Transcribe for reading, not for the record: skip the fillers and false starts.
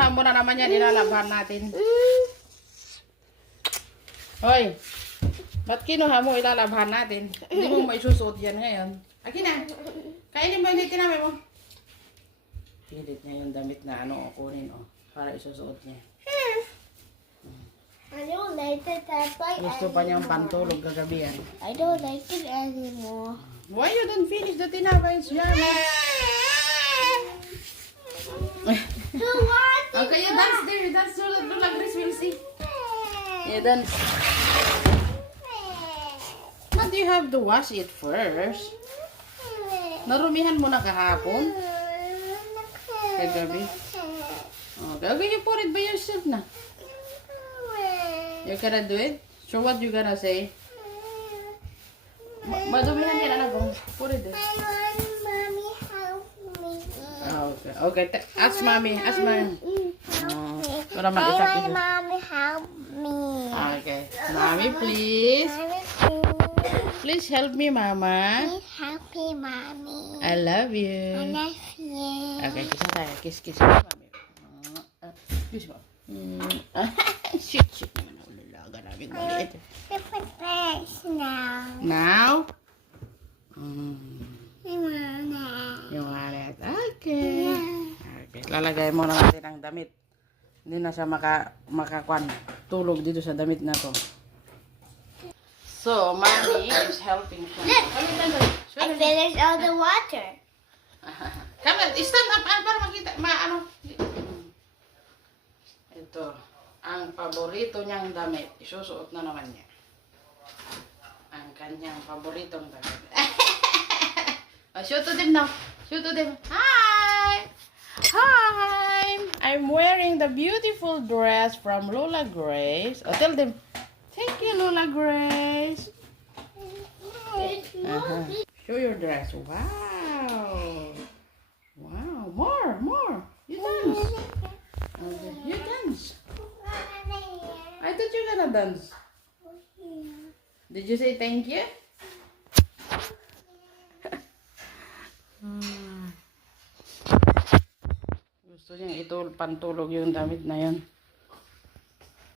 kinuha mo na naman yan, ilalabhan natin. Hoy, ba't kinuha mo, ilalabhan natin? Hindi mo maisusuot yan ngayon. Akin na. Kainin mo, initin namin mo. Pilit niya yung damit na ano, kunin para isusuot niya. I don't like it that way Gusto pa niyang pantulog kagabi yan. I don't like it anymore. Why you don't finish the tinapay? It's yummy. Who wants it? Okay, you dance there. You dance so that Grace will see. You dance. But you have to wash it first. Narumihan mo na kahapon. Kagabi. Okay, you put it by yourself na. You gonna do it? So what you gonna say? Madumihan yan, anak ko. Put it there. Mommy, help me. Okay. Okay. Ask mommy. Ask mommy. Para mag-isap ito. Mommy, help me. Okay. Mommy, please. Mommy, Please help me, mama. please help me, mommy. I love I you. love you. Okay, kiss na tayo. Kiss, kiss. Mami. Kiss mo. Shit, shit naman. Ululaga namin maliit. Different place now. Now? Mama. Yung wallet. Okay. Okay. Lalagay muna natin ang damit. Hindi na siya makakwan. Tulog dito sa damit na to. So, mommy is helping siya. I finished all the water. Come on, stand up para makita. Ito. Ang paborito niyang damit. Isusuot na naman niya. Ang kanyang paboritong damit. Show to them now. Show to them. Hi! Hi! I'm wearing the beautiful dress from Lola Grace. Oh, tell them. Thank you, Lola Grace. Show your dress. Wow. Wow. More, more. You dance. Okay. You dance. I thought you were gonna dance. Did you say thank you? Gusto niya ito pantulog yung damit na yun.